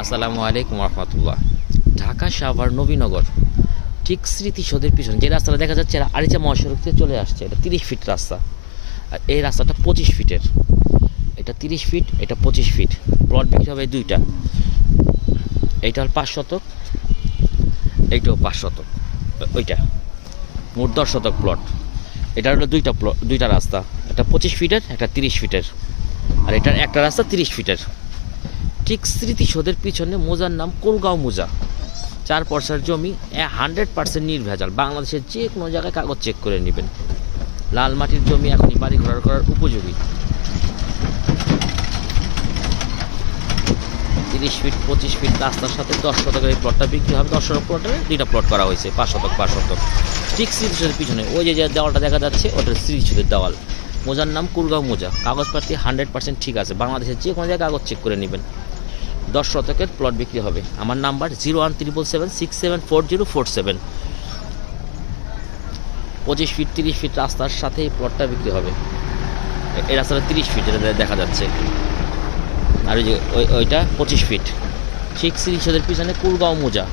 আসসালামু আলাইকুম রহমতুল্লাহ। ঢাকা সাভার নবীনগর ঠিক স্মৃতিসৌধের পিছনে যে রাস্তাটা দেখা যাচ্ছে আরিচা মহাসড়ক থেকে চলে আসছে, এটা 30 ফিট রাস্তা। আর এই রাস্তাটা 25 ফিটের, এটা 30 ফিট, এটা 25 ফিট। প্লট বিক্রি হবে দুইটা, এইটা হল 5 শতক, এইটাও 5 শতক, ওইটা মোট 10 শতক প্লট। এটা হলো দুইটা রাস্তা, একটা 25 ফিটের, একটা 30 ফিটের, আর এটার একটা রাস্তা 30 ফিটের। ঠিক স্মৃতিসৌধের পিছনে মোজার নাম কোলগাঁও মোজা। 4 পয়সার জমি, 100% নির্ভেজাল। বাংলাদেশের যে কোনো জায়গায় কাগজ চেক করে নেবেন। লাল মাটির জমি, এখনই বাড়ি ঘর করার উপযোগী। 30 ফিট 25 ফিট রাস্তার সাথে 10 শতকের এই প্লটটা বিক্রি হবে। 10 শতক প্লটের দুইটা প্লট করা হয়েছে, 5 শতক 5 শতক। ঠিক স্মৃতিসৌধের পিছনে ওই যে দেওয়ালটা দেখা যাচ্ছে, ওটার স্মৃতিসৌধের দেওয়াল। মোজার নাম কুলগাঁও মোজা। কাগজপাতি 100% ঠিক আছে। বাংলাদেশের যে কোনো জায়গায় কাগজ চেক করে নেবেন। 10 শতকের প্লট বিক্রি হবে। আমার নাম্বার 01777674047। 25 ফিট 30 ফিট রাস্তার সাথে এই প্লটটা বিক্রি হবে। এই রাস্তাটা 30 ফিট, যেটা দেখা যাচ্ছে, আর ওই যে ওইটা 25 ফিট। ঠিক স্মৃতিসৌধের পিছনে কুলগাঁও মোজা।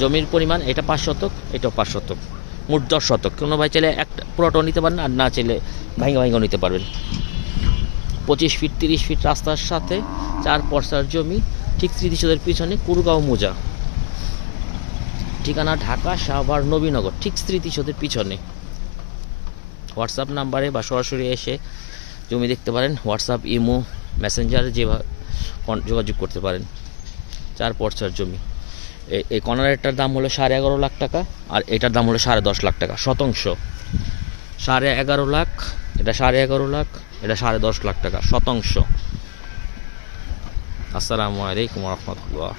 জমির পরিমাণ এটা 5 শতক, এটাও 5 শতক, মোট 10 শতক। কোনো ভাই চাইলে একটা প্লটও নিতে পারেন, আর না চাইলে ভাঙাও নিতে পারবেন। 25 ফিট 30 ফিট রাস্তার সাথে 4 পয়সার জমি। ঠিক স্মৃতিসৌধের পিছনে কুলগাঁও মোজা। ঠিকানা ঢাকা সাভার নবীনগর, ঠিক স্মৃতিসৌধের পিছনে। হোয়াটসঅ্যাপ নাম্বারে বা সরাসরি এসে জমি দেখতে পারেন। হোয়াটসঅ্যাপ, ইমো, মেসেঞ্জারে যেভাবে যোগাযোগ করতে পারেন। 4 পয়সার জমি। এই কর্নারেরটার দাম হলো 11.5 লাখ টাকা, আর এটার দাম হলো 10.5 লাখ টাকা শতাংশ। 11.5 লাখ, এটা 11.5 লাখ, এটা 10.5 লাখ টাকা শতাংশ। আসসালামু আলাইকুম রহমতুল্লাহ।